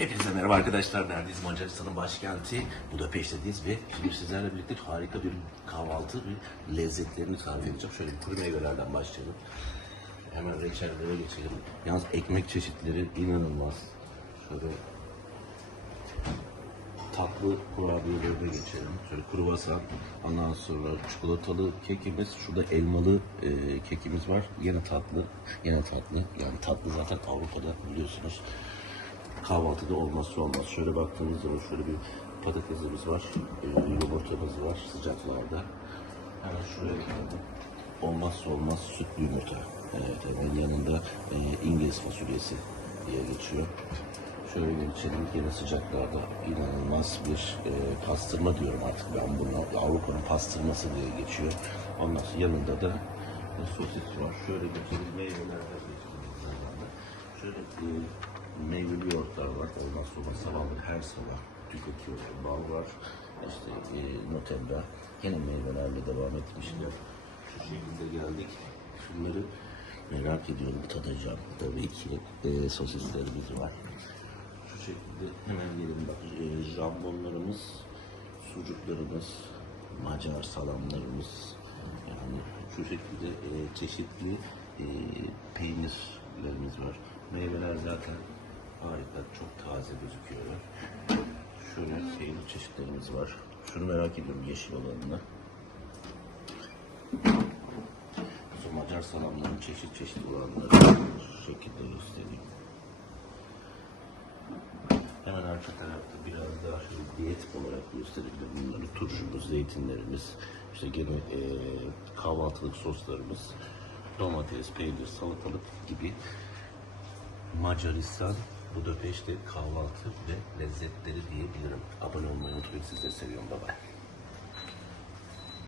Hepinize merhaba arkadaşlar. Neredeyiz? Macaristan'ın başkenti Budapeşte'deyiz ve şimdi sizlerle birlikte harika bir kahvaltı ve lezzetlerini tarif edeceğim. Şöyle bir kuru meyvelerden başlayalım. Hemen reçellere geçelim. Yalnız ekmek çeşitleri inanılmaz. Şöyle tatlı kurabiyelerine geçelim. Şöyle kruvasan, ondan sonra çikolatalı kekimiz, şurada elmalı e, kekimiz var. Yine tatlı, yine tatlı. Yani tatlı zaten Avrupa'da biliyorsunuz. Kahvaltıda olmazsa olmaz. Şöyle baktığımız zaman şöyle bir patatesimiz var, e, yumurtamız var sıcaklarda. Hemen şuraya bakalım. Olmazsa olmaz sütlü yumurta. Evet, hemen yanında e, İngiliz fasulyesi diye geçiyor. Şöyle geçelim yine sıcaklarda inanılmaz bir e, pastırma diyorum artık ben buna. Avrupa'nın pastırması diye geçiyor. Ondan sonra yanında da e, sosis var. Şöyle geçelim meyvelerden geçelim. Şöyle e, var. Sabahları her sabah tüketiyoruz. Bal var. İşte e, Nutella. Yine meyvelerle devam etmişler. Şu şekilde geldik. Şunları merak ediyorum tadacağım. Tabii ki e, sosislerimiz var. Şu şekilde hemen gelin bak. E, jambonlarımız, sucuklarımız, Macar salamlarımız. Yani şu şekilde e, çeşitli e, peynirlerimiz var. Meyveler zaten harika, çok taze gözüküyorlar. Şöyle peynir çeşitlerimiz var. Şunu merak ediyorum yeşil olanını. Şu Macar salamların çeşit çeşit olanları şu şekilde göstereyim. Hemen arka tarafta biraz daha şöyle diyet olarak gösterebilirim. Bunları turşumuz, zeytinlerimiz, işte gene e, kahvaltılık soslarımız, domates, peynir, salatalık gibi Macaristan, Budapeşte kahvaltı ve lezzetleri diyebilirim. Abone olmayı unutmayın. Sizleri seviyorum. Bye bye.